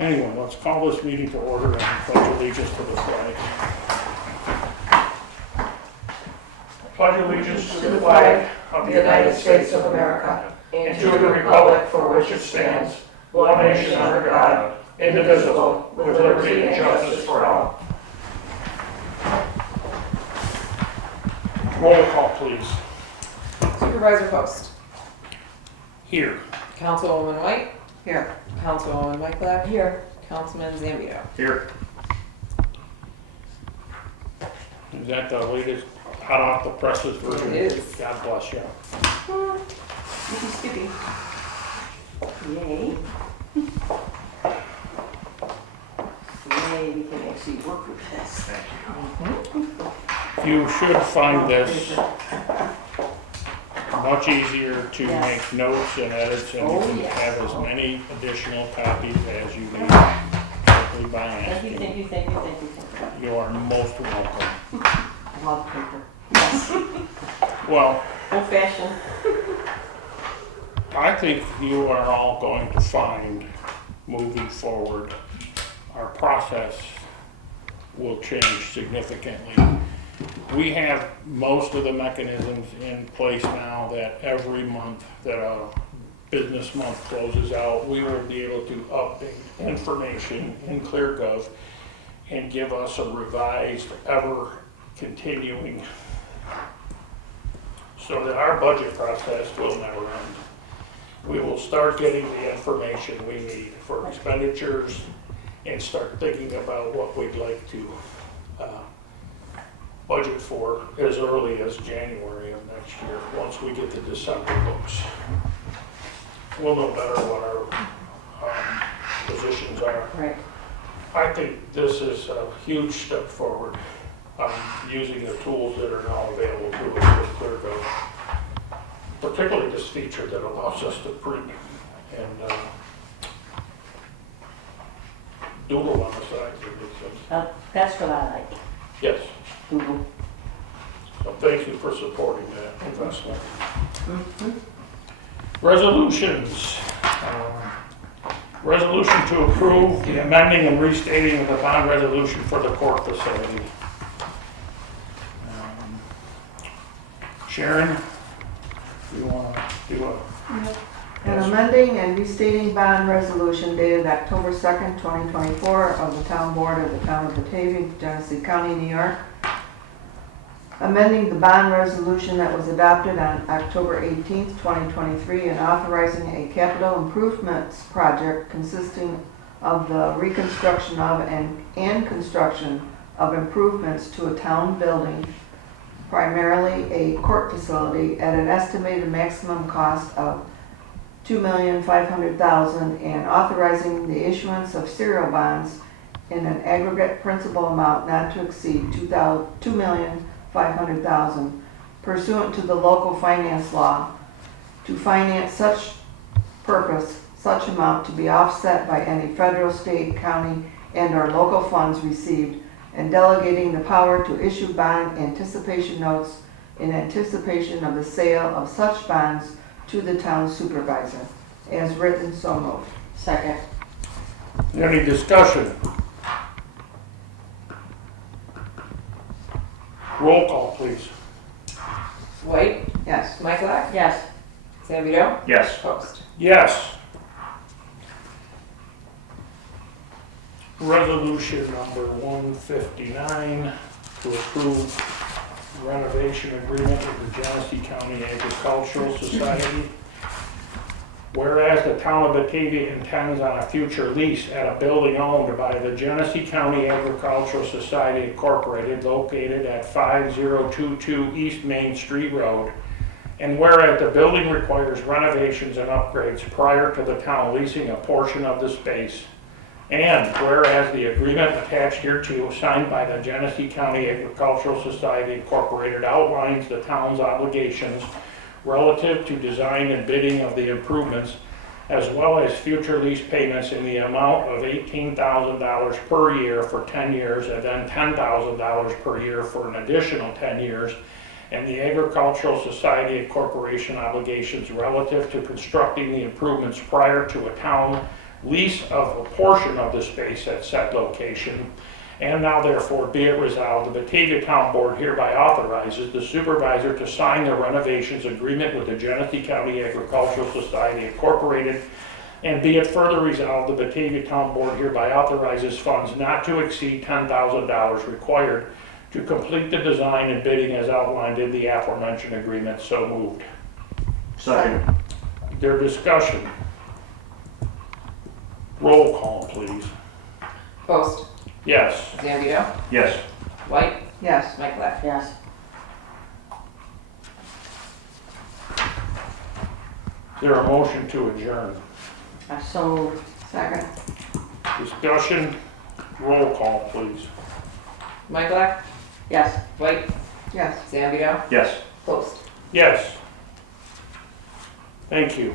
Anyway, let's call this meeting to order and pledge allegiance to the flag. I pledge allegiance to the flag of the United States of America and to the republic for which it stands, one nation under God, indivisible, with liberty and justice for all. Roll call, please. Supervisor Post. Here. Councilwoman White. Here. Councilwoman Michaelak. Here. Councilman Zambito. Here. Is that the latest hot off the presses version? It is. God bless you. Skippy. Yay. Yay, we can actually work with this. You should find this much easier to Yes. make notes and edits, and you Oh, can yes. have as many additional copies as you need simply by Thank you, asking. thank you, thank you, thank you, thank you. You are most welcome. I love paper. Yes. Well, Old fashioned. I think you are all going to find, moving forward, our process will change significantly. We have most of the mechanisms in place now that every month that a business month closes out, we will be able to update information in ClearGov and give us a revised, ever continuing, so that our budget process will never end. We will start getting the information we need for expenditures and start thinking about what we'd like to budget for as early as January of next year, once we get the December books. We'll know better what our positions are. Right. I think this is a huge step forward, using the tools that are now available to us with ClearGov. Particularly this feature that allows us to print and doodle on the sides of these. That's what I like. Yes, Google. so thank you for supporting that investment. Resolutions. Resolution to approve the amending and restating of the bond resolution for the court facility. Sharon, you want to do a... An amending and restating bond resolution dated October 2nd, 2024 of the Town Board of the Town of Batavia, Genesee County, New York. Amending the bond resolution that was adopted on October 18th, 2023 and authorizing a capital improvements project consisting of the reconstruction of and construction of improvements to a town building, primarily a court facility, at an estimated maximum cost of $2,500,000 and authorizing the issuance of serial bonds in an aggregate principal amount not to exceed $2,500,000 pursuant to the local finance law to finance such purpose, such amount to be offset by any federal, state, county, and/or local funds received, and delegating the power to issue bond anticipation notes in anticipation of the sale of such bonds to the town supervisor. As written, so moved. Second. Any discussion? Roll call, please. White. Yes. Michaelak. Yes. Zambito. Yes. Post. Yes. Resolution number 159 to approve renovation agreement with the Genesee County Agricultural Society. Whereas the town of Batavia intends on a future lease at a building owned by the Genesee County Agricultural Society Incorporated located at 5022 East Main Street Road, and whereas the building requires renovations and upgrades prior to the town leasing a portion of the space, and whereas the agreement attached hereto signed by the Genesee County Agricultural Society Incorporated outlines the town's obligations relative to design and bidding of the improvements, as well as future lease payments in the amount of $18,000 per year for 10 years and then $10,000 per year for an additional 10 years, and the Agricultural Society and Corporation obligations relative to constructing the improvements prior to a town lease of a portion of the space at said location. And now therefore be it resolved, the Batavia Town Board hereby authorizes the supervisor to sign the renovations agreement with the Genesee County Agricultural Society Incorporated. And be it further resolved, the Batavia Town Board hereby authorizes funds not to exceed $10,000 required to complete the design and bidding as outlined in the aforementioned agreement. So moved. Second. Their discussion. Roll call, please. Post, Yes. Zambito, Yes. White, Yes. Michelak. Yes. Is there a motion to adjourn? So moved. Second. Discussion. Roll call, please. Michelak, Yes. White, Yes. Zambito, Yes. Post. Yes. Thank you.